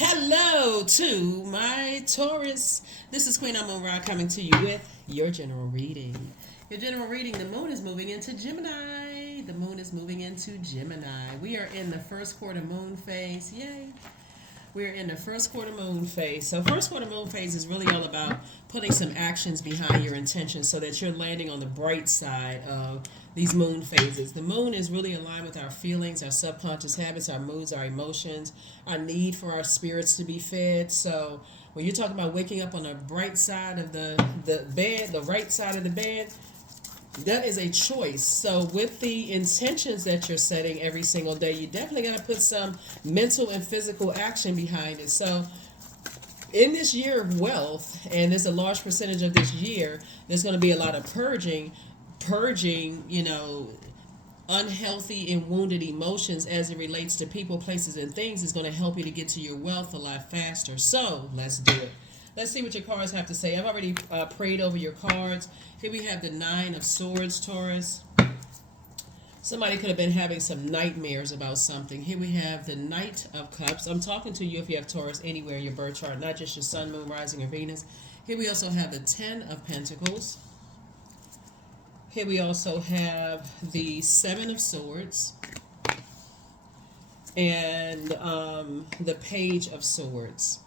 Hello to my Taurus. This is Queen Amun Ra coming to you with your general reading. Your general reading, the moon is moving into Gemini. The moon is moving into Gemini. We are in the first quarter moon phase. Yay. We're in the first quarter moon phase. So first quarter moon phase is really all about putting some actions behind your intentions so that you're landing on the bright side of these moon phases. The moon is really aligned with our feelings, our subconscious habits, our moods, our emotions, our need for our spirits to be fed. So when you're talking about waking up on the bright side of the bed, the right side of the bed, that is a choice. So with the intentions that you're setting every single day, you definitely got to put some mental and physical action behind it. So in this year of wealth, and there's a large percentage of this year, there's going to be a lot of purging, unhealthy and wounded emotions as it relates to people, places, and things is going to help you to get to your wealth a lot faster. So let's do it. Let's see what your cards have to say. I've already prayed over your cards. Here we have the Nine of Swords, Taurus. Somebody could have been having some nightmares about something. Here we have the Knight of Cups. I'm talking to you if you have Taurus anywhere in your birth chart, not just your sun, moon, rising, or Venus. Here we also have the Ten of Pentacles. Here we also have the Seven of Swords and the Page of Swords.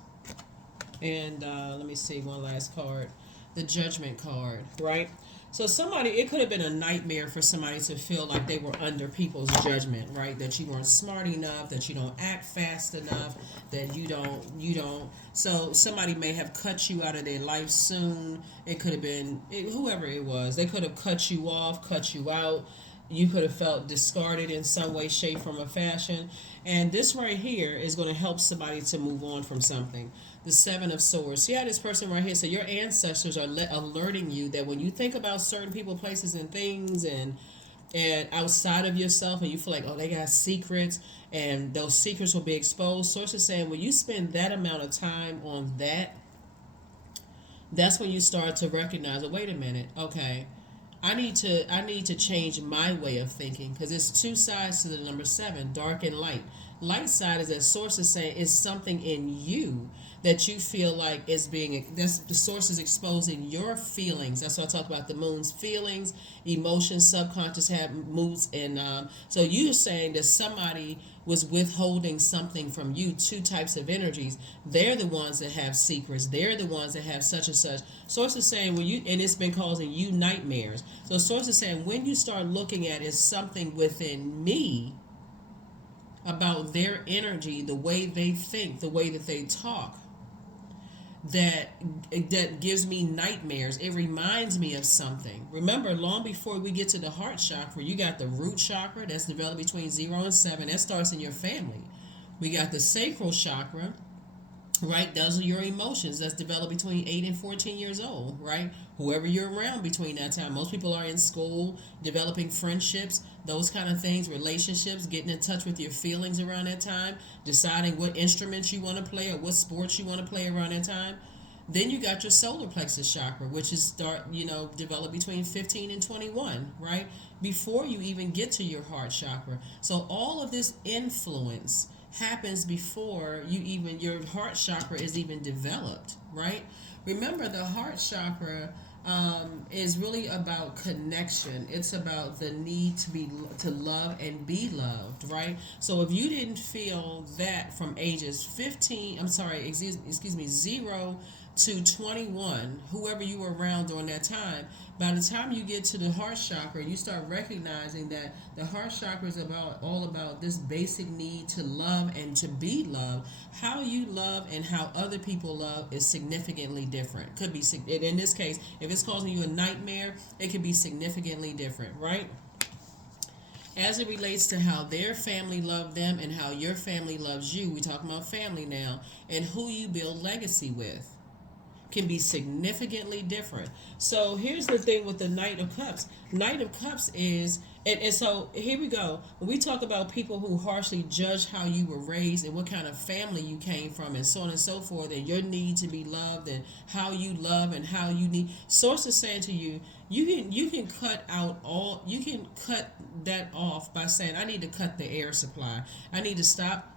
And let me see one last card, the Judgment card, right? So it could have been a nightmare for somebody to feel like they were under people's judgment, right? That you weren't smart enough, that you don't act fast enough, that you don't. So somebody may have cut you out of their life soon. It could have been whoever it was. They could have cut you off, cut you out. You could have felt discarded in some way, shape, form, or fashion. And this right here is going to help somebody to move on from something. The Seven of Swords. See how this person right here, so your ancestors are alerting you that when you think about certain people, places, and things, and outside of yourself, and you feel like, oh, they got secrets, and those secrets will be exposed. Sources saying when you spend that amount of time on that, that's when you start to recognize, oh, wait a minute, okay, I need to change my way of thinking, because there's two sides to the number seven, dark and light. Light side is that source is saying is something in you that you feel like that's the source is exposing your feelings. That's what I talk about, the moon's feelings, emotions, subconscious moods, and so you're saying that somebody was withholding something from you. Two types of energies. They're the ones that have secrets. They're the ones that have such and such. Source is saying and it's been causing you nightmares. So source is saying when you start looking at is something within me about their energy, the way they think, the way that they talk, that gives me nightmares. It reminds me of something. Remember, long before we get to the heart chakra, you got the root chakra that's developed between 0 and 7. That starts in your family. We got the sacral chakra, right? Those are your emotions. That's developed between 8 and 14 years old, right? Whoever you're around between that time. Most people are in school, developing friendships, those kind of things, relationships, getting in touch with your feelings around that time, deciding what instruments you want to play or what sports you want to play around that time. Then you got your solar plexus chakra, which is developed between 15 and 21, right? Before you even get to your heart chakra. So all of this influence happens before your heart chakra is even developed, right? Remember, the heart chakra is really about connection. It's about the need to love and be loved, right? So if you didn't feel that from ages 0 to 21, whoever you were around during that time, by the time you get to the heart chakra, you start recognizing that the heart chakra is all about this basic need to love and to be loved. How you love and how other people love is significantly different. Could be, in this case, if it's causing you a nightmare, it could be significantly different, right? As it relates to how their family loved them and how your family loves you, we're talking about family now, and who you build legacy with can be significantly different. So here's the thing with the Knight of Cups. Knight of Cups is, and so here we go. When we talk about people who harshly judge how you were raised and what kind of family you came from and so on and so forth, and your need to be loved and how you love and how you need, Source is saying to you, you can cut that off by saying, I need to cut the air supply. I need to stop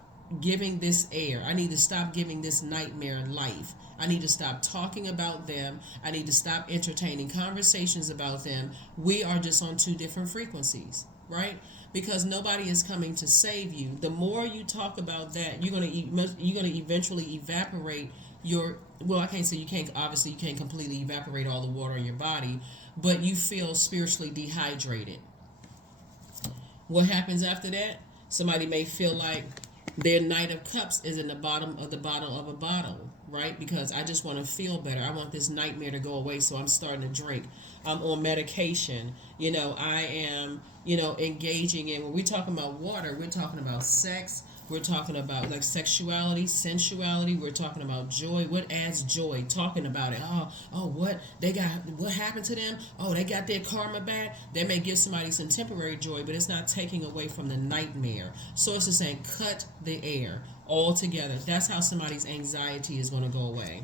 giving this air. I need to stop giving this nightmare life. I need to stop talking about them. I need to stop entertaining conversations about them. We are just on two different frequencies, right? Because nobody is coming to save you. The more you talk about that, you're gonna eventually evaporate your. Well, I can't say you can't. Obviously, you can't completely evaporate all the water in your body, but you feel spiritually dehydrated. What happens after that? Somebody may feel like their Knight of Cups is in the bottom of a bottle, right? Because I just want to feel better. I want this nightmare to go away, so I'm starting to drink. I'm on medication. I am, engaging in, when we're talking about water, we're talking about sex. We're talking about like sexuality, sensuality. We're talking about joy. What adds joy? Talking about it. What happened to them? Oh, they got their karma back. They may give somebody some temporary joy, but it's not taking away from the nightmare. So it's just saying cut the air altogether. That's how somebody's anxiety is going to go away.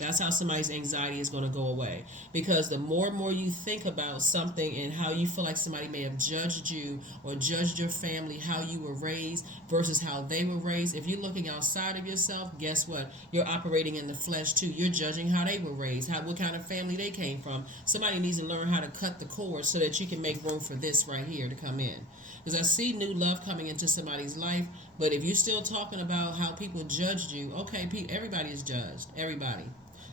That's how somebody's anxiety is going to go away. Because the more and more you think about something and how you feel like somebody may have judged you or judged your family, how you were raised versus how they were raised, if you're looking outside of yourself, guess what? You're operating in the flesh too. You're judging how they were raised, what kind of family they came from. Somebody needs to learn how to cut the cord so that you can make room for this right here to come in. Because I see new love coming into somebody's life, but if you're still talking about how people judged you, okay, everybody is judged. Everybody.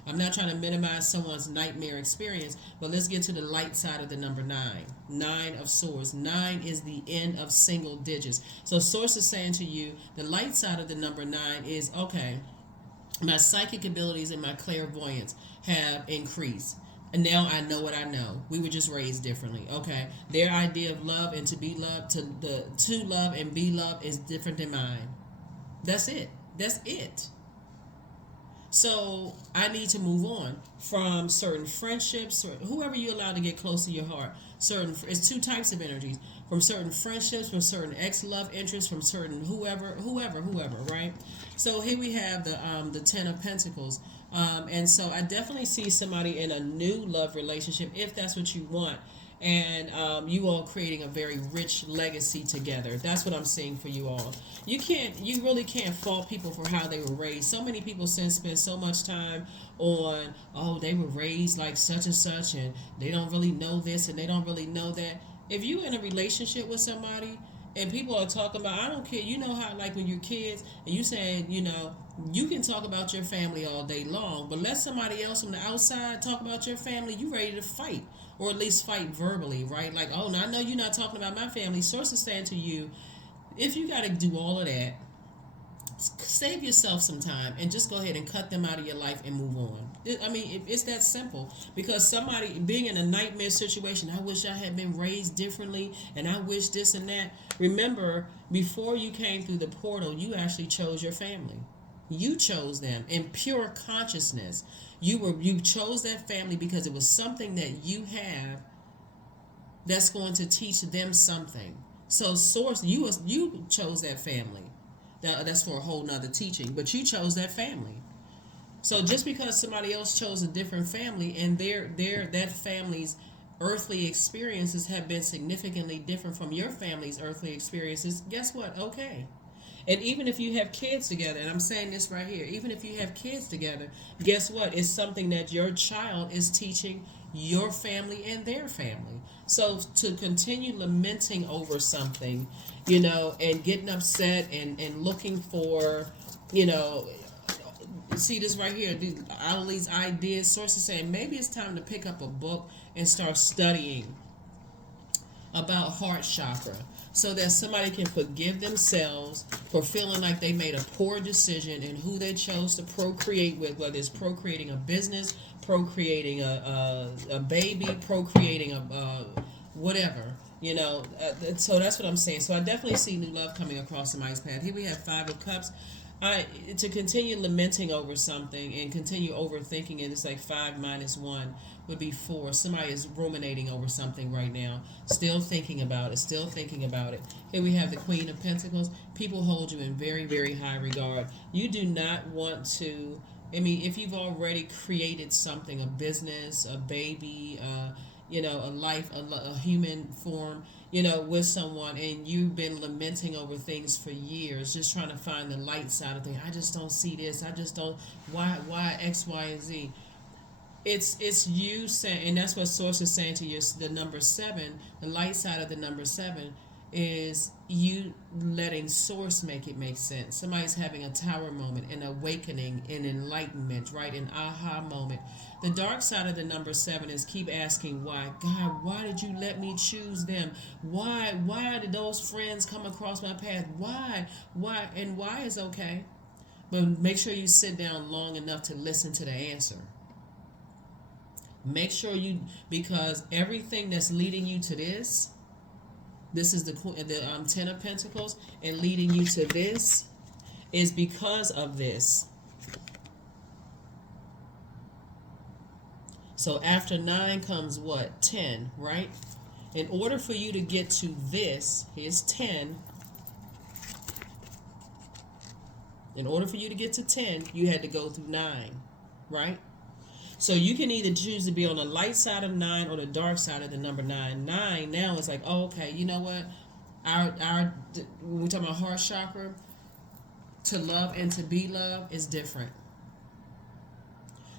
I'm not trying to minimize someone's nightmare experience, but let's get to the light side of the number 9. 9 of Swords. 9 is the end of single digits. So Source is saying to you, the light side of the number 9 is, okay, my psychic abilities and my clairvoyance have increased. And now I know what I know. We were just raised differently. Okay. Their idea of love and to be loved, to love and be loved is different than mine. That's it. That's it. So I need to move on from certain friendships, or whoever you allow to get close to your heart. It's 2 types of energies. From certain friendships, from certain ex-love interests, from certain whoever, right? So here we have the 10 of Pentacles. And so I definitely see somebody in a new love relationship, if that's what you want. And you all creating a very rich legacy together. That's what I'm seeing for you all. You really can't fault people for how they were raised. So many people spend so much time on, oh, they were raised like such and such, and they don't really know this and they don't really know that. If you're in a relationship with somebody and people are talking about, I don't care, you know how, like when you're kids and you saying, you can talk about your family all day long, but let somebody else from the outside talk about your family, you ready to fight. Or at least fight verbally, right? Like, oh, now I know you're not talking about my family. Source is saying to you, if you got to do all of that, save yourself some time and just go ahead and cut them out of your life and move on. I mean, it's that simple. Because somebody being in a nightmare situation, I wish I had been raised differently and I wish this and that. Remember, before you came through the portal, you actually chose your family. You chose them in pure consciousness. You chose that family because it was something that you have that's going to teach them something. So Source, you chose that family. That's for a whole nother teaching, but you chose that family. So just because somebody else chose a different family and that family's earthly experiences have been significantly different from your family's earthly experiences, guess what? Okay. And even if you have kids together, and I'm saying this right here, even if you have kids together, guess what? It's something that your child is teaching your family and their family. So to continue lamenting over something, and getting upset and looking for, see this right here, all of these ideas, Sources saying maybe it's time to pick up a book and start studying about heart chakra, so that somebody can forgive themselves for feeling like they made a poor decision in who they chose to procreate with, whether it's procreating a business, procreating a baby, procreating a whatever, so that's what I'm saying. So I definitely see new love coming across somebody's path. Here we have 5 of Cups. To continue lamenting over something and continue overthinking it, it's like 5 minus 1 would be 4. Somebody is ruminating over something right now, still thinking about it. Here we have the Queen of Pentacles. People hold you in very, very high regard. You do not want to, if you've already created something, a business, a baby, a life, a human form, with someone, and you've been lamenting over things for years, just trying to find the light side of things. I just don't see this. I just don't. Why X, Y, and Z. It's you saying, and that's what source is saying to you. The number 7, the light side of the number 7, is you letting source make it make sense. Somebody's having a tower moment, an awakening, an enlightenment, right? An aha moment. The dark side of the number 7 is keep asking why. God, why did you let me choose them? Why did those friends come across my path? Why? And why is okay, but make sure you sit down long enough to listen to the answer. Make sure because everything that's leading you to this is the 10 of Pentacles, and leading you to this is because of this. So after 9 comes what? 10, right? In order for you to get to this, here's 10. In order for you to get to 10, you had to go through 9, right? So you can either choose to be on the light side of 9 or the dark side of the number 9. 9 now is like, oh, okay, you know what? When we talk about heart chakra, to love and to be loved is different.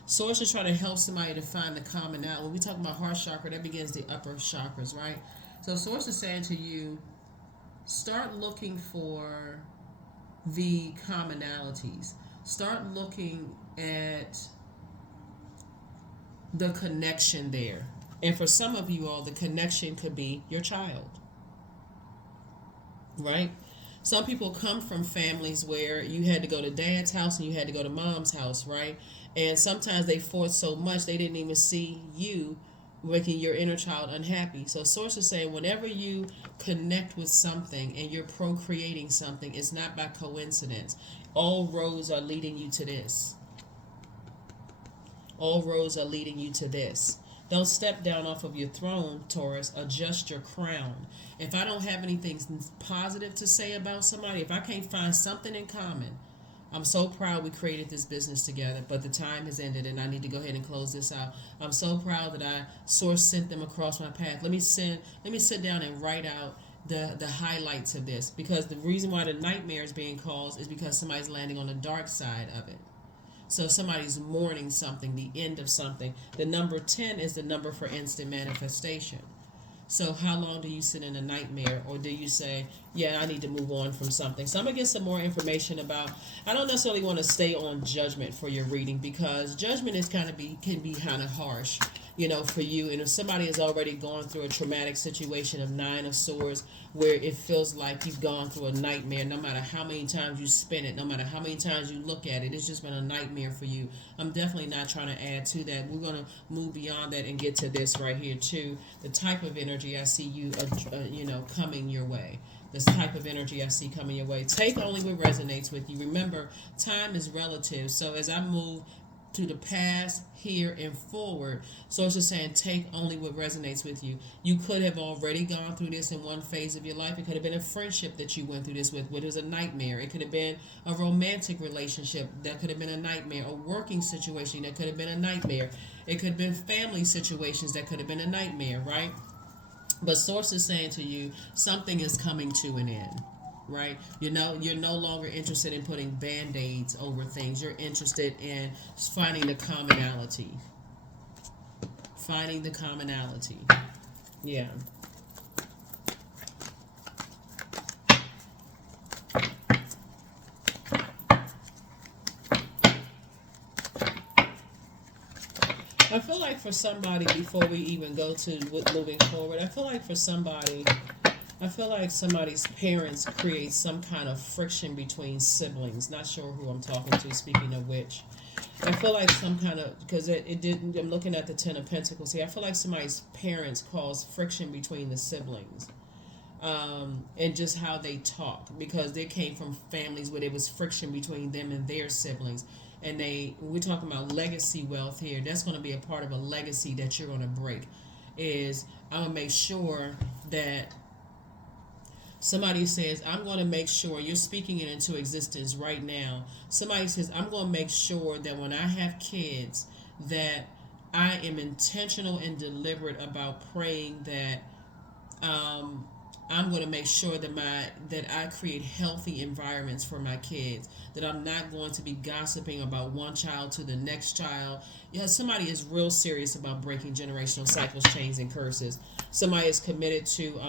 Source is trying to help somebody to find the commonality. When we talk about heart chakra, that begins the upper chakras, right? So Source is saying to you, start looking for the commonalities. Start looking at the connection there. And for some of you all, the connection could be your child, right? Some people come from families where you had to go to dad's house and you had to go to mom's house, right? And sometimes they fought so much they didn't even see you, making your inner child unhappy. So Source is saying whenever you connect with something and you're procreating something, it's not by coincidence. All roads are leading you to this. All roads are leading you to this. Don't step down off of your throne, Taurus. Adjust your crown. If I don't have anything positive to say about somebody, if I can't find something in common, I'm so proud we created this business together, but the time has ended and I need to go ahead and close this out. I'm so proud that Source sent them across my path. Let me sit down and write out the highlights of this, because the reason why the nightmare is being caused is because somebody's landing on the dark side of it. So somebody's mourning something, the end of something. The number 10 is the number for instant manifestation. So how long do you sit in a nightmare, or do you say, yeah, I need to move on from something? So I'm going to get some more information about, I don't necessarily want to stay on judgment for your reading, because judgment is can be kind of harsh, for you. And if somebody has already gone through a traumatic situation of 9 of Swords, where it feels like you've gone through a nightmare, no matter how many times you spin it, no matter how many times you look at it, it's just been a nightmare for you. I'm definitely not trying to add to that. We're going to move beyond that and get to this right here too. The type of energy I see you, coming your way. This type of energy I see coming your way. Take only what resonates with you. Remember, time is relative. So as I move to the past, here, and forward, so it's just saying take only what resonates with you. You could have already gone through this in one phase of your life. It could have been a friendship that you went through this with, which was a nightmare. It could have been a romantic relationship that could have been a nightmare. A working situation that could have been a nightmare. It could have been family situations that could have been a nightmare, right? But Source is saying to you, something is coming to an end, right? You're no longer interested in putting band-aids over things. You're interested in finding the commonality. Finding the commonality. Yeah. I feel like for somebody, before we even go to moving forward, I feel like somebody's parents create some kind of friction between siblings. Not sure who I'm talking to, speaking of which. I feel like some kind of, because it didn't, I'm looking at the 10 of Pentacles here. I feel like somebody's parents cause friction between the siblings. And just how they talk, because they came from families where there was friction between them and their siblings. And we're talking about legacy wealth here. That's going to be a part of a legacy that you're going to break. Is I'm going to make sure that somebody says, I'm going to make sure, you're speaking it into existence right now. Somebody says, I'm going to make sure that when I have kids, that I am intentional and deliberate about praying that I'm going to make sure that I create healthy environments for my kids. That I'm not going to be gossiping about one child to the next child. Yeah, somebody is real serious about breaking generational cycles, chains, and curses. Somebody is committed to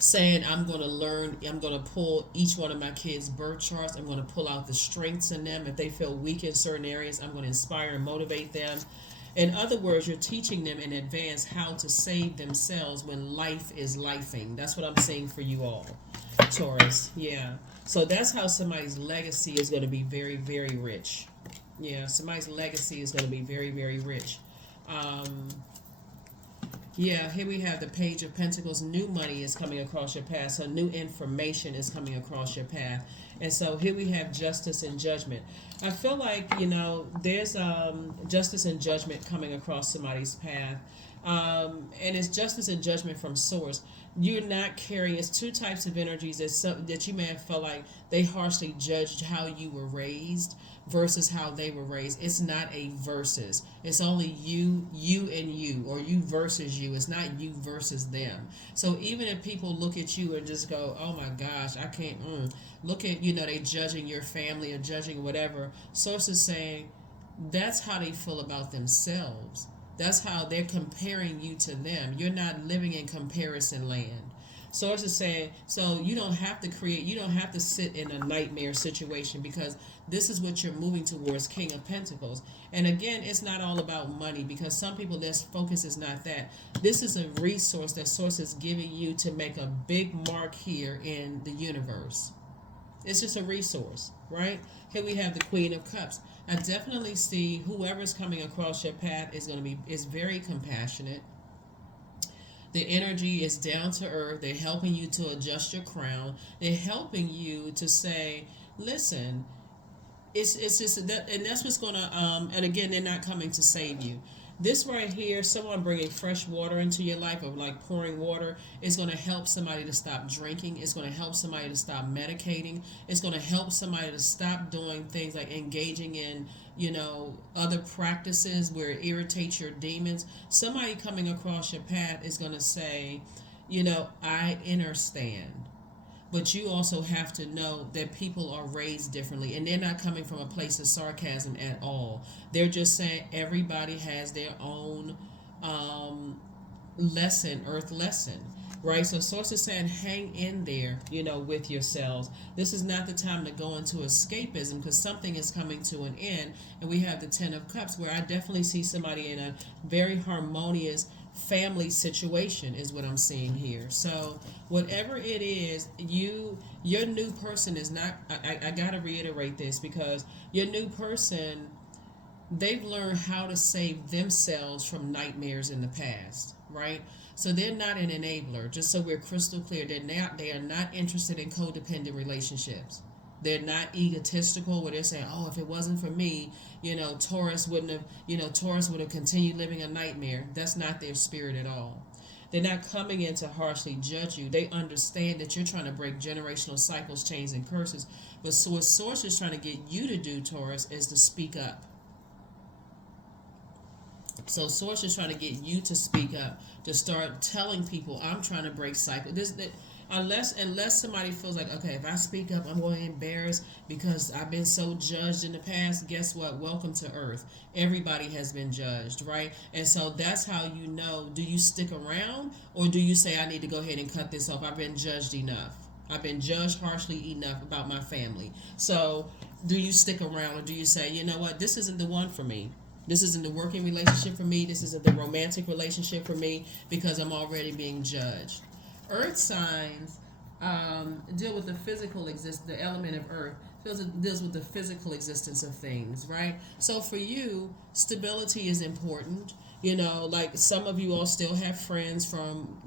saying, I'm going to learn, I'm going to pull each one of my kids' birth charts. I'm going to pull out the strengths in them. If they feel weak in certain areas, I'm going to inspire and motivate them. In other words, you're teaching them in advance how to save themselves when life is lifing. That's what I'm saying for you all, Taurus. Yeah. So that's how somebody's legacy is going to be very, very rich. Yeah, somebody's legacy is going to be very, very rich. Um, yeah, here we have the Page of Pentacles. New money is coming across your path. So new information is coming across your path. And so here we have justice and judgment. I feel like, there's justice and judgment coming across somebody's path. And it's justice and judgment from source. You're not carrying, it's two types of energies that you may have felt like they harshly judged how you were raised versus how they were raised. It's not a versus. It's only you and you, or you versus you. It's not you versus them. So even if people look at you and just go, oh my gosh, I can't, look at, they judging your family or judging whatever, sources saying that's how they feel about themselves. That's how they're comparing you to them. You're not living in comparison land. Sources saying, so you don't have to sit in a nightmare situation, because this is what you're moving towards, King of Pentacles. And again, it's not all about money, because some people, their focus is not that. This is a resource that Source is giving you to make a big mark here in the universe. It's just a resource, right? Here we have the Queen of Cups. I definitely see whoever's coming across your path is very compassionate. The energy is down to earth. They're helping you to adjust your crown. They're helping you to say, listen, it's just that, and that's what's gonna and again, they're not coming to save you. This right here, someone bringing fresh water into your life, or like pouring water, is going to help somebody to stop drinking. It's going to help somebody to stop medicating. It's going to help somebody to stop doing things like engaging in, other practices where it irritates your demons. Somebody coming across your path is going to say, I understand. But you also have to know that people are raised differently, and they're not coming from a place of sarcasm at all. They're just saying everybody has their own earth lesson, right? So Source is saying hang in there, with yourselves. This is not the time to go into escapism, because something is coming to an end. And we have the Ten of Cups, where I definitely see somebody in a very harmonious family situation is what I'm seeing here. So whatever it is, your new person is not, I gotta reiterate this, because your new person, they've learned how to save themselves from nightmares in the past, right? So they're not an enabler. Just so we're crystal clear, they are not interested in codependent relationships. They're not egotistical where they're saying, oh, if it wasn't for me, Taurus would have continued living a nightmare. That's not their spirit at all. They're not coming in to harshly judge you. They understand that you're trying to break generational cycles, chains, and curses. But so what Source is trying to get you to do, Taurus, is to speak up. So Source is trying to get you to speak up, to start telling people, I'm trying to break cycles. Unless somebody feels like, okay, if I speak up, I'm going to embarrass because I've been so judged in the past. Guess what? Welcome to Earth. Everybody has been judged, right? And so that's how you know, do you stick around, or do you say, I need to go ahead and cut this off? I've been judged enough. I've been judged harshly enough about my family. So do you stick around, or do you say, you know what, this isn't the one for me? This isn't the working relationship for me. This isn't the romantic relationship for me, because I'm already being judged. Earth signs deal with the physical the element of earth deals with the physical existence of things, right? So for you, stability is important. Like some of you all still have friends from,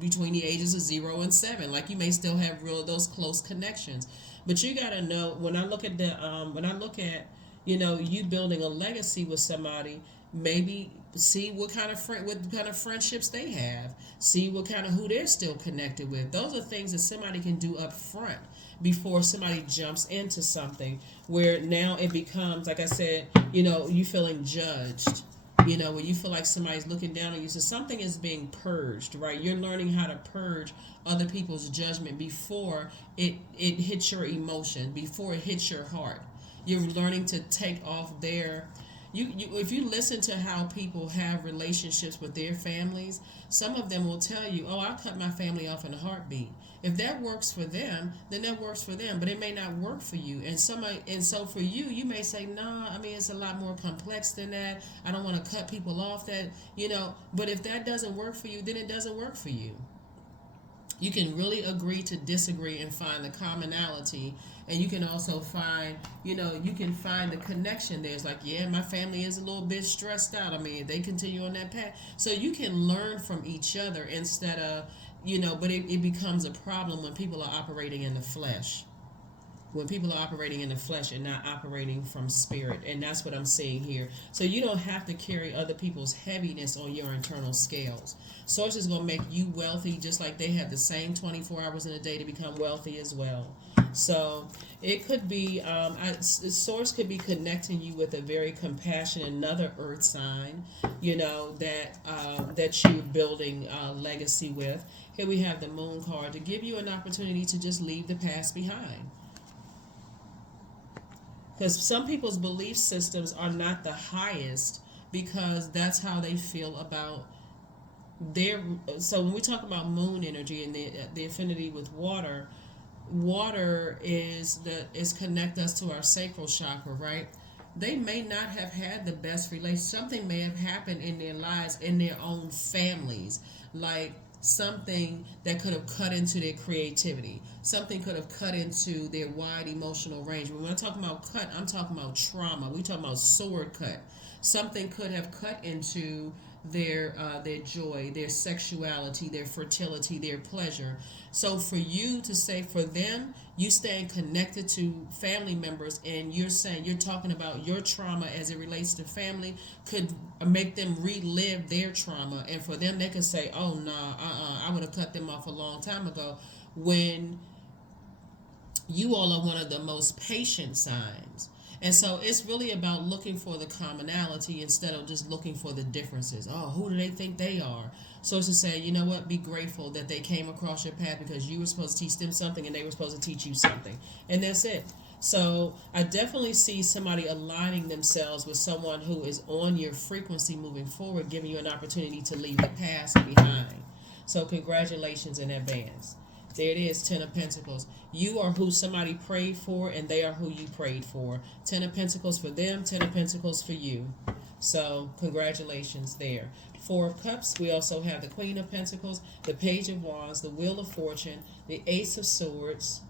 between the ages of 0 and 7. Like you may still have those close connections. But you got to know, when I look at you building a legacy with somebody, maybe see what kind of friendships they have, see what kind of who they're still connected with. Those are things that somebody can do up front before somebody jumps into something where now it becomes, like I said, you feeling judged. You know, when you feel like somebody's looking down on you, so something is being purged, right? You're learning how to purge other people's judgment before it hits your emotion, before it hits your heart. You're learning to take off their you if you listen to how people have relationships with their families, some of them will tell you, "Oh, I cut my family off in a heartbeat." If that works for them, then that works for them, but it may not work for you. And so for you, you may say, "Nah, I mean it's a lot more complex than that. I don't want to cut people off that, but if that doesn't work for you, then it doesn't work for you. You can really agree to disagree and find the commonality, and you can also find, you can find the connection. There's like, yeah, my family is a little bit stressed out. I mean, they continue on that path, so you can learn from each other instead of, but it becomes a problem when people are operating in the flesh, when people are operating in the flesh and not operating from spirit. And that's what I'm seeing here. So you don't have to carry other people's heaviness on your internal scales. Source is going to make you wealthy, just like they have the same 24 hours in a day to become wealthy as well. So it could be, Source could be connecting you with a very compassionate, another earth sign, that you're building legacy with. Here we have the moon card to give you an opportunity to just leave the past behind. Because some people's belief systems are not the highest because that's how they feel about their. So when we talk about moon energy and the affinity with water, water is connect us to our sacral chakra, right? They may not have had the best relation. Something may have happened in their lives, in their own families, like something that could have cut into their creativity. Something could have cut into their wide emotional range. When I'm talking about cut, I'm talking about trauma. We're talking about sword cut. Something could have cut into their joy, their sexuality, their fertility, their pleasure. So for you to say, for them, you staying connected to family members, and you're talking about your trauma as it relates to family, could make them relive their trauma. And for them, they could say, oh no, I would have cut them off a long time ago. When you all are one of the most patient signs. And so it's really about looking for the commonality instead of just looking for the differences. Oh, who do they think they are? So it's to say, you know what, be grateful that they came across your path because you were supposed to teach them something and they were supposed to teach you something. And that's it. So I definitely see somebody aligning themselves with someone who is on your frequency moving forward, giving you an opportunity to leave the past behind. So congratulations in advance. There it is, Ten of Pentacles. You are who somebody prayed for, and they are who you prayed for. Ten of Pentacles for them, Ten of Pentacles for you. So, congratulations there. Four of Cups, we also have the Queen of Pentacles, the Page of Wands, the Wheel of Fortune, the Ace of Swords,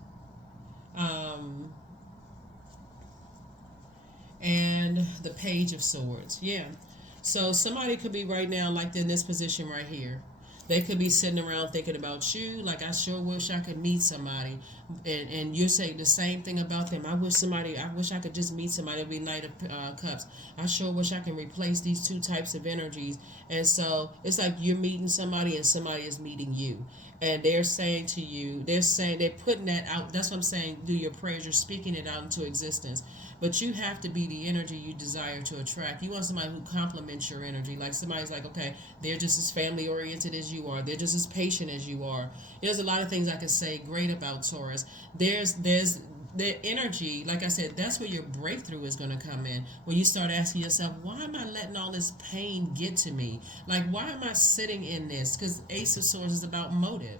and the Page of Swords. Yeah. So, somebody could be right now like in this position right here. They could be sitting around thinking about you, like, I sure wish I could meet somebody. And you're saying the same thing about them. I wish I could just meet somebody. It'll be Knight of Cups. I sure wish I can replace these two types of energies. And so it's like you're meeting somebody and somebody is meeting you. And they're saying to you, they're putting that out. That's what I'm saying. Do your prayers. You're speaking it out into existence. But you have to be the energy you desire to attract. You want somebody who complements your energy. Like somebody's like, okay, they're just as family oriented as you are. They're just as patient as you are. There's a lot of things I could say great about Taurus. There's their energy, like I said, that's where your breakthrough is going to come in. When you start asking yourself, why am I letting all this pain get to me? Like, why am I sitting in this? Because Ace of Swords is about motive.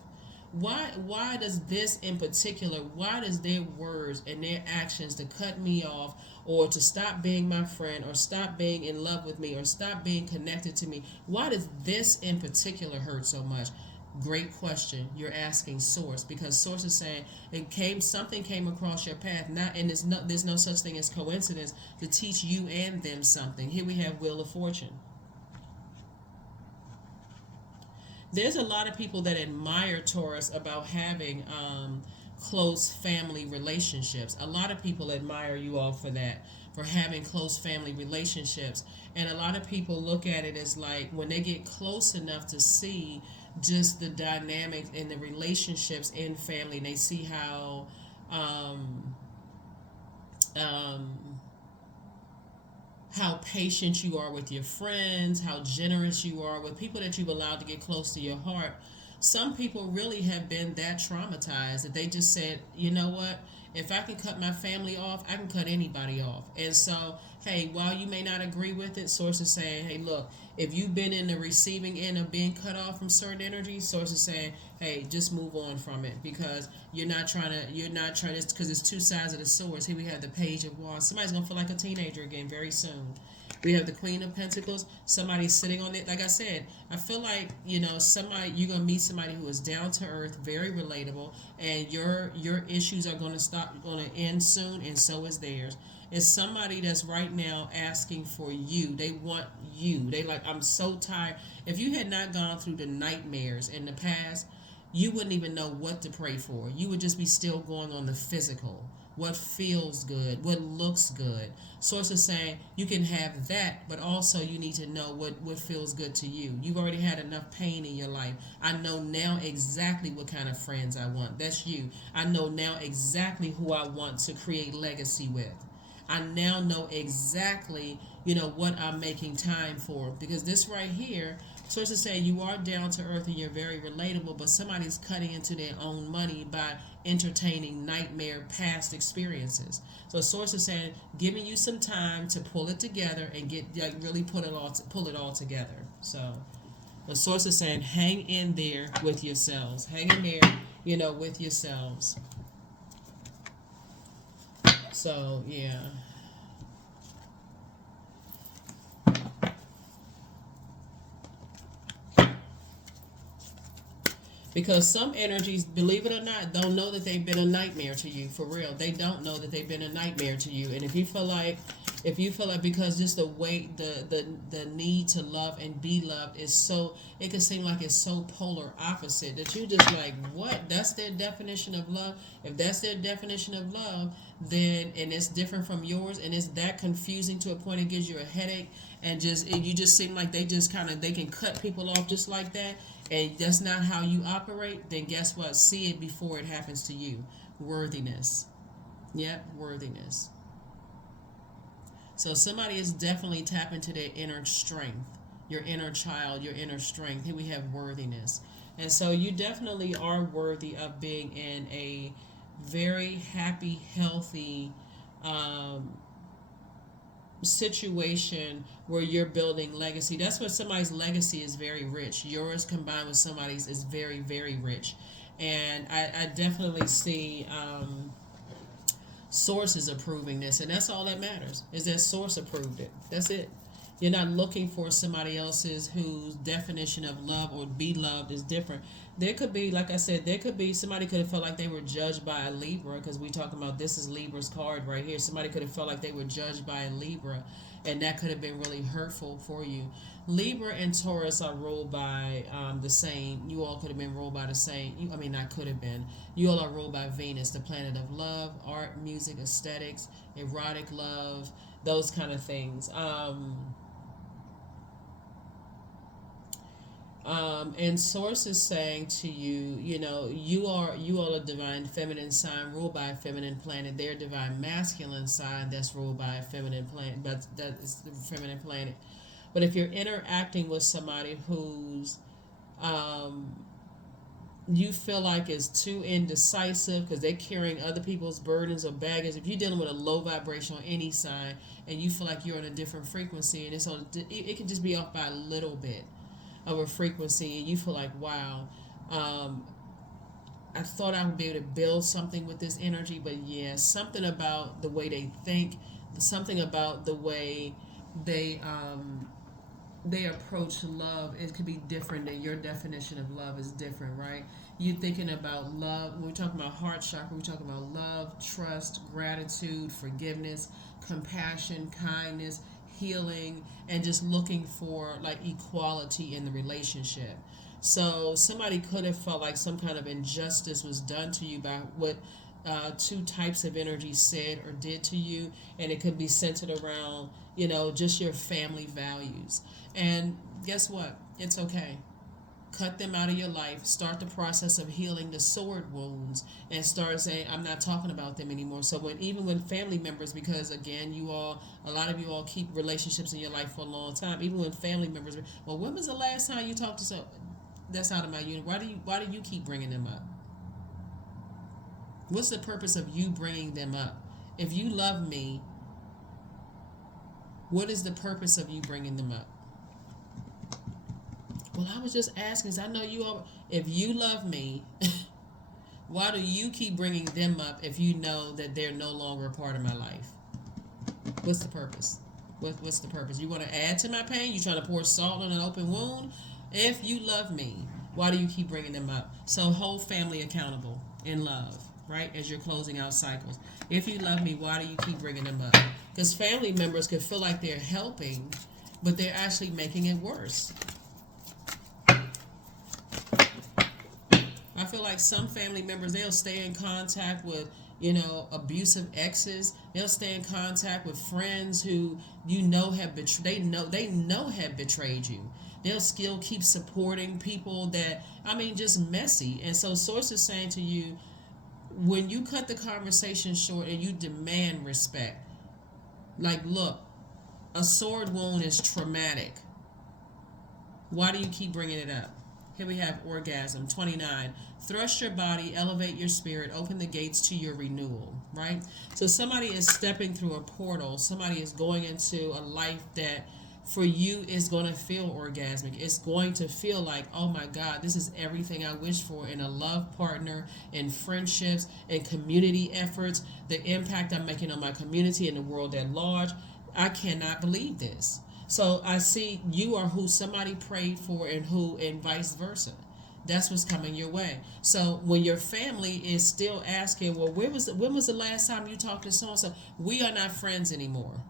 Why does this in particular, why does their words and their actions to cut me off or to stop being my friend or stop being in love with me or stop being connected to me, why does this in particular hurt so much? Great question. You're asking Source, because Source is saying something came across your path, and there's no such thing as coincidence, to teach you and them something. Here we have Wheel of Fortune. There's a lot of people that admire Taurus about having close family relationships. A lot of people admire you all for that, for having close family relationships. And a lot of people look at it as like when they get close enough to see just the dynamics and the relationships in family, and they see how how patient you are with your friends, how generous you are with people that you've allowed to get close to your heart. Some people really have been that traumatized that they just said, you know what? If I can cut my family off, I can cut anybody off. And so, hey, while you may not agree with it, Source is saying, hey, look, if you've been in the receiving end of being cut off from certain energies, Source is saying, hey, just move on from it because you're not trying to, because it's two sides of the sword. Here we have the Page of Wands. Somebody's going to feel like a teenager again very soon. We have the Queen of Pentacles. Somebody's sitting on it. Like I said, I feel like, somebody, you're gonna meet somebody who is down to earth, very relatable, and your issues are gonna end soon, and so is theirs. It's somebody that's right now asking for you. They want you. They like, I'm so tired. If you had not gone through the nightmares in the past, you wouldn't even know what to pray for. You would just be still going on the physical, what feels good, what looks good. Source is saying you can have that, but also you need to know what feels good to you. You've already had enough pain in your life. I know now exactly what kind of friends I want. That's you. I know now exactly who I want to create legacy with. I now know exactly, what I'm making time for. Because this right here, Source is saying you are down to earth and you're very relatable, but somebody's cutting into their own money by entertaining nightmare past experiences. So Source is saying giving you some time to pull it together and get really pull it all together. So the Source is saying hang in there with yourselves. Hang in there, with yourselves. So yeah. Because some energies, believe it or not, don't know that they've been a nightmare to you. For real, they don't know that they've been a nightmare to you. And if you feel like because just the way the need to love and be loved is so, it can seem like it's so polar opposite that you just like, what? That's their definition of love. If that's their definition of love, then, and it's different from yours, and it's that confusing to a point it gives you a headache, and you just seem like they just they can cut people off just like that, and that's not how you operate, then guess what? See it before it happens to you. Worthiness. Yep, worthiness. So somebody is definitely tapping into their inner strength, your inner child, your inner strength. Here we have worthiness. And so you definitely are worthy of being in a very happy, healthy situation where you're building legacy. That's what somebody's legacy is very rich. Yours combined with somebody's is very, very rich. And I definitely see Source is approving this, and that's all that matters is that Source approved it. That's it. You're not looking for somebody else's whose definition of love or be loved is different. There could be, like I said, somebody could have felt like they were judged by a Libra, because we talking about this is Libra's card right here. Somebody could have felt like they were judged by a Libra, and that could have been really hurtful for you. Libra and Taurus are ruled by the same. You all could have been ruled by the same. Not could have been. You all are ruled by Venus, the planet of love, art, music, aesthetics, erotic love, those kind of things. And Source is saying to you, you all a divine feminine sign ruled by a feminine planet. They're a divine masculine sign that's ruled by a feminine planet, but that is the feminine planet. But if you're interacting with somebody who's you feel like is too indecisive because they're carrying other people's burdens or baggage, if you're dealing with a low vibration on any sign and you feel like you're on a different frequency and it can just be off by a little bit of a frequency, and you feel like, wow, I thought I would be able to build something with this energy, but yeah, something about the way they think, something about the way they approach love, it could be different than your definition of love is different, right? You thinking about love, when we're talking about heart chakra, we're talking about love, trust, gratitude, forgiveness, compassion, kindness, healing, and just looking for like equality in the relationship. So somebody could have felt like some kind of injustice was done to you by what two types of energy said or did to you, and it could be centered around just your family values. And guess what? It's okay. cut them out of your life, start the process of healing the sword wounds, and start saying, I'm not talking about them anymore. So even when family members, because again, a lot of you all keep relationships in your life for a long time, even when family members, well, when was the last time you talked to someone? That's out of my unit. Why do you keep bringing them up? What's the purpose of you bringing them up? If you love me, what is the purpose of you bringing them up? Well, I was just asking, because I know you all. If you love me, why do you keep bringing them up if you know that they're no longer a part of my life? What's the purpose? What's the purpose? You want to add to my pain? You trying to pour salt on an open wound? If you love me, why do you keep bringing them up? So hold family accountable in love, right? As you're closing out cycles. If you love me, why do you keep bringing them up? Because family members could feel like they're helping, but they're actually making it worse. I feel like some family members, they'll stay in contact with, abusive exes. They'll stay in contact with friends who have they know have betrayed you. They'll still keep supporting people that, just messy. And so Source is saying to you, when you cut the conversation short and you demand respect, like, look, a sword wound is traumatic. Why do you keep bringing it up? Here we have orgasm, 29. Thrust your body, elevate your spirit, open the gates to your renewal, right? So somebody is stepping through a portal. Somebody is going into a life that for you is going to feel orgasmic. It's going to feel like, oh my God, this is everything I wish for in a love partner, in friendships, in community efforts, the impact I'm making on my community and the world at large. I cannot believe this. So I see you are who somebody prayed for and vice versa. That's what's coming your way. So when your family is still asking, well, when was the last time you talked to so-and-so? We are not friends anymore.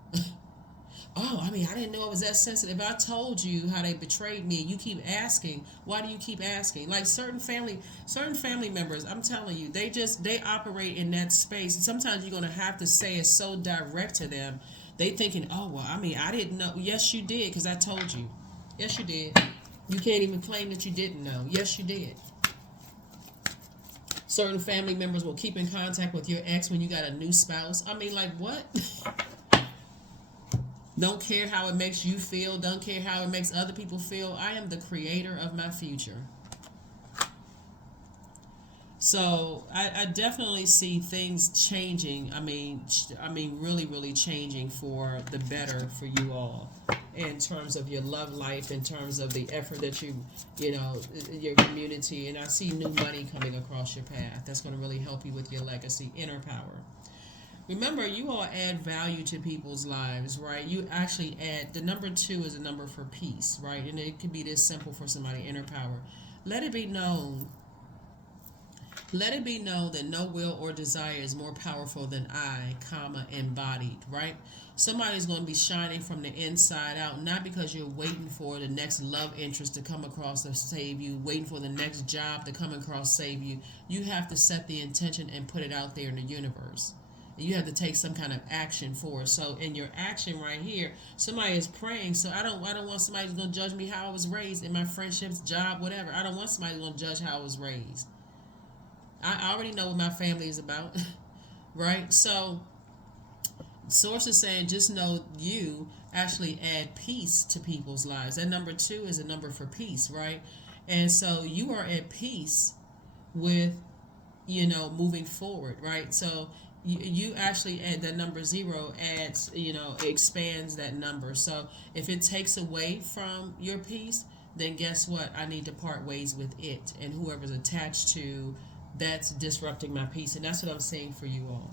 Oh, I didn't know it was that sensitive. I told you how they betrayed me. You keep asking. Why do you keep asking? Like certain family members, I'm telling you, they operate in that space. Sometimes you're going to have to say it so direct to them. They thinking, oh, well, I didn't know. Yes, you did, because I told you. Yes, you did. You can't even claim that you didn't know. Yes, you did. Certain family members will keep in contact with your ex when you got a new spouse. Like, what? Don't care how it makes you feel. Don't care how it makes other people feel. I am the creator of my future. So I definitely see things changing. Really, really changing for the better for you all in terms of your love life, in terms of the effort that your community. And I see new money coming across your path. That's going to really help you with your legacy, inner power. Remember, you all add value to people's lives, right? You actually add, the number 2 is a number for peace, right? And it could be this simple for somebody, inner power. Let it be known that no will or desire is more powerful than I, embodied, right? Somebody's going to be shining from the inside out, not because you're waiting for the next love interest to come across to save you, waiting for the next job to come across save you. You have to set the intention and put it out there in the universe. You have to take some kind of action for it. So in your action right here, somebody is praying. So I don't want somebody who's going to judge me how I was raised in my friendships, job, whatever. I don't want somebody who's going to judge how I was raised. I already know what my family is about, right? So Source is saying just know you actually add peace to people's lives. That number 2 is a number for peace, right? And so you are at peace with, moving forward, right? So you actually add that number 0 adds, expands that number. So if it takes away from your peace, then guess what? I need to part ways with it and whoever's attached to that's disrupting my peace. And that's what I'm saying for you all.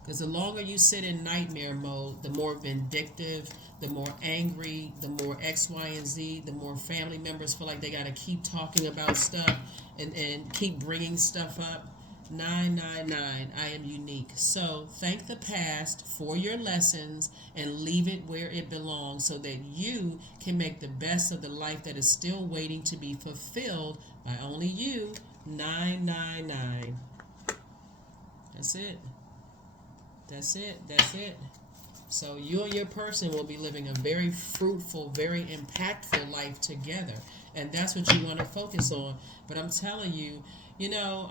Because the longer you sit in nightmare mode, the more vindictive, the more angry, the more X, Y, and Z, the more family members feel like they got to keep talking about stuff and keep bringing stuff up. 999, I am unique. So thank the past for your lessons and leave it where it belongs so that you can make the best of the life that is still waiting to be fulfilled by only you. 999. That's it. That's it. That's it. So you and your person will be living a very fruitful, very impactful life together. And that's what you want to focus on. But I'm telling you, you know,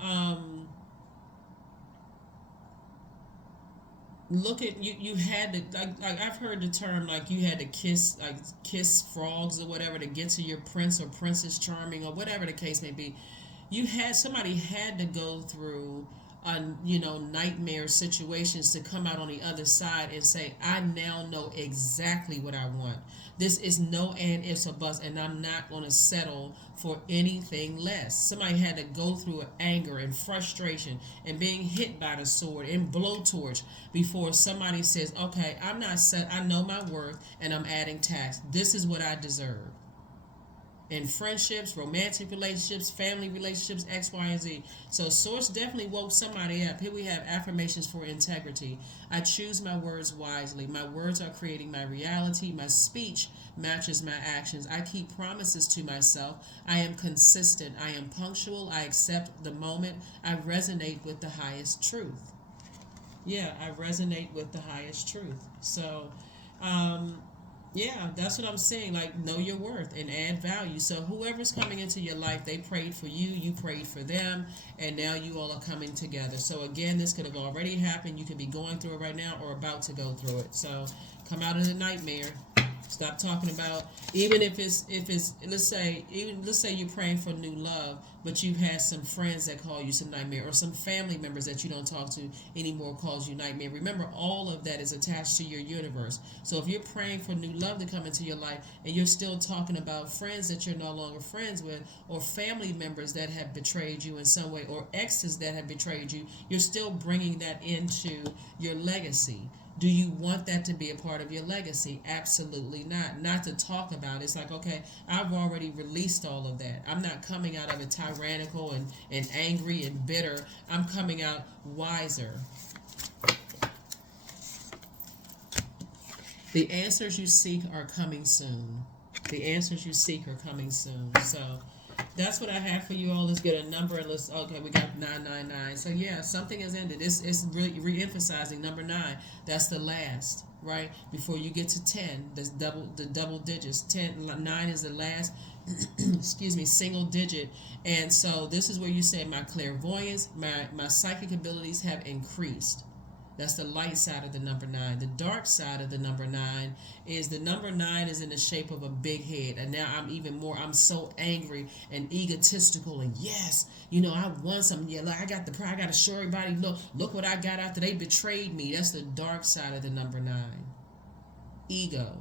look at you. You had to like I've heard the term like you had to kiss frogs or whatever to get to your prince or princess charming or whatever the case may be. You had somebody had to go through nightmare situations to come out on the other side and say, I now know exactly what I want. This is no and ifs or buts, and I'm not going to settle for anything less. Somebody had to go through anger and frustration and being hit by the sword and blowtorch before somebody says, okay, I'm not set. I know my worth and I'm adding tax. This is what I deserve. In friendships, romantic relationships, family relationships, X, Y, and Z. So Source definitely woke somebody up. Here we have affirmations for integrity. I choose my words wisely. My words are creating my reality. My speech matches my actions. I keep promises to myself. I am consistent. I am punctual. I accept the moment. I resonate with the highest truth. Yeah, I resonate with the highest truth. So, yeah, that's what I'm saying. Like, know your worth and add value. So, whoever's coming into your life, they prayed for you, you prayed for them, and now you all are coming together. So, again, this could have already happened. You could be going through it right now or about to go through it. So, come out of the nightmare. Stop talking about, even if it's let's say you're praying for new love, but you've had some friends that call you some nightmare, or some family members that you don't talk to anymore calls you nightmare. Remember, all of that is attached to your universe. So if you're praying for new love to come into your life and you're still talking about friends that you're no longer friends with, or family members that have betrayed you in some way, or exes that have betrayed you, you're still bringing that into your legacy. Do you want that to be a part of your legacy? Absolutely not. Not to talk about it. It's like, okay, I've already released all of that. I'm not coming out of it tyrannical and angry and bitter. I'm coming out wiser. The answers you seek are coming soon. The answers you seek are coming soon. So that's what I have for you all. Let's get a number and let's, okay, we got 999. So yeah, something has ended. It's really re-emphasizing number 9. That's the last, right? Before you get to 10, the double digits. 9 is the last, excuse me, single digit. And so this is where you say my clairvoyance, my psychic abilities have increased. That's the light side of the number 9. The dark side of the number 9 is the number 9 is in the shape of a big head. And now I'm so angry and egotistical. And yes, I want something. Yeah, look, I got the pride. I got to show everybody, look what I got after they betrayed me. That's the dark side of the number 9. Ego.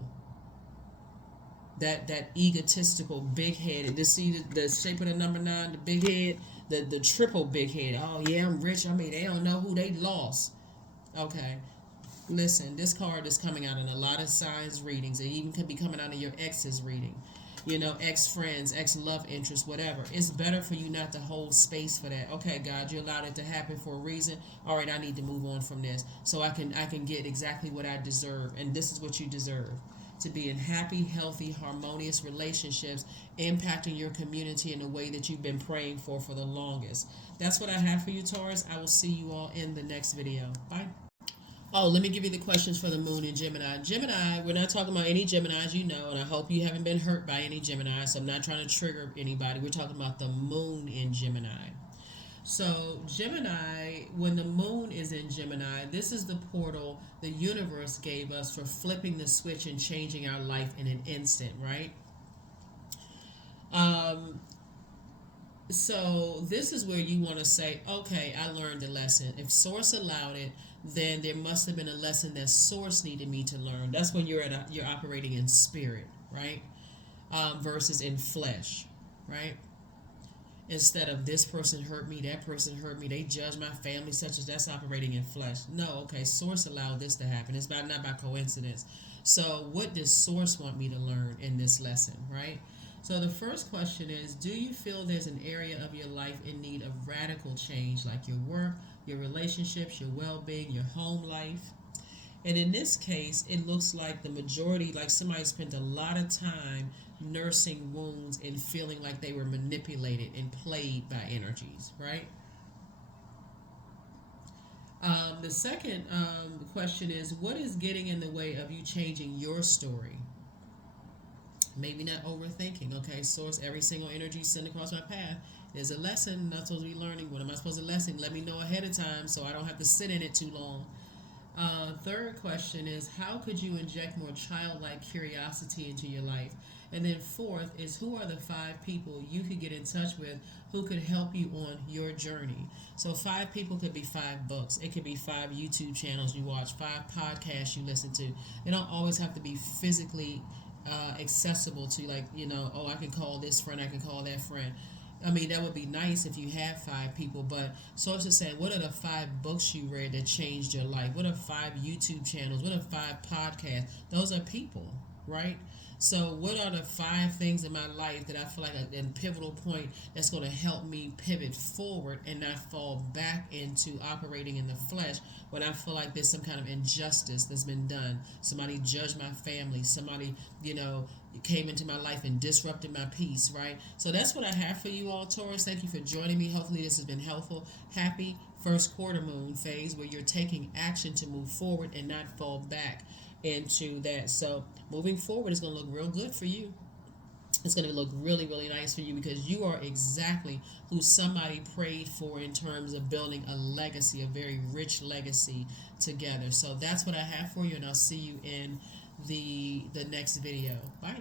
That egotistical big head. And see the shape of the number 9, the big head, the triple big head. Oh yeah, I'm rich. They don't know who they lost. Okay, listen, this card is coming out in a lot of signs readings. It even could be coming out in your ex's reading. Ex-friends, ex-love interest, whatever. It's better for you not to hold space for that. Okay, God, you allowed it to happen for a reason. All right, I need to move on from this so I can get exactly what I deserve. And this is what you deserve. To be in happy, healthy, harmonious relationships, impacting your community in a way that you've been praying for the longest. That's what I have for you, Taurus. I will see you all in the next video. Bye. Oh, let me give you the questions for the moon in Gemini. Gemini, we're not talking about any Geminis, and I hope you haven't been hurt by any Geminis. So I'm not trying to trigger anybody. We're talking about the moon in Gemini. So Gemini, when the moon is in Gemini, this is the portal the universe gave us for flipping the switch and changing our life in an instant, right? So this is where you want to say, okay, I learned a lesson. If Source allowed it, then there must have been a lesson that Source needed me to learn. That's when you're operating in spirit, right? Versus in flesh, right? Instead of this person hurt me, that person hurt me, they judge my family, such as that's operating in flesh. No, okay, Source allowed this to happen. It's not by coincidence. So what does Source want me to learn in this lesson, right? So the first question is, do you feel there's an area of your life in need of radical change, like your work, your relationships, your well-being, your home life? And in this case, it looks like the majority, like somebody spent a lot of time nursing wounds and feeling like they were manipulated and played by energies, right? The second question is, what is getting in the way of you changing your story? Maybe not overthinking. Okay, source, every single energy sent across my path is a lesson. I'm not supposed to be learning. What am I supposed to lesson? Let me know ahead of time so I don't have to sit in it too long. Third question is, how could you inject more childlike curiosity into your life? And then fourth is, who are the 5 people you could get in touch with who could help you on your journey? So 5 people could be 5 books. It could be 5 YouTube channels you watch, 5 podcasts you listen to. They don't always have to be physically accessible to, like, oh, I can call this friend, I can call that friend. I mean, that would be nice if you have 5 people, but source is saying, what are the 5 books you read that changed your life? What are 5 YouTube channels? What are 5 podcasts? Those are people, right? So what are the 5 things in my life that I feel like a pivotal point that's going to help me pivot forward and not fall back into operating in the flesh when I feel like there's some kind of injustice that's been done? Somebody judged my family. Somebody, came into my life and disrupted my peace, right? So that's what I have for you all, Taurus. Thank you for joining me. Hopefully this has been helpful. Happy first quarter moon phase where you're taking action to move forward and not fall back into that. So moving forward is going to look real good for you. It's going to look really, really nice for you because you are exactly who somebody prayed for in terms of building a legacy, a very rich legacy together. So that's what I have for you, and I'll see you in the next video. Bye.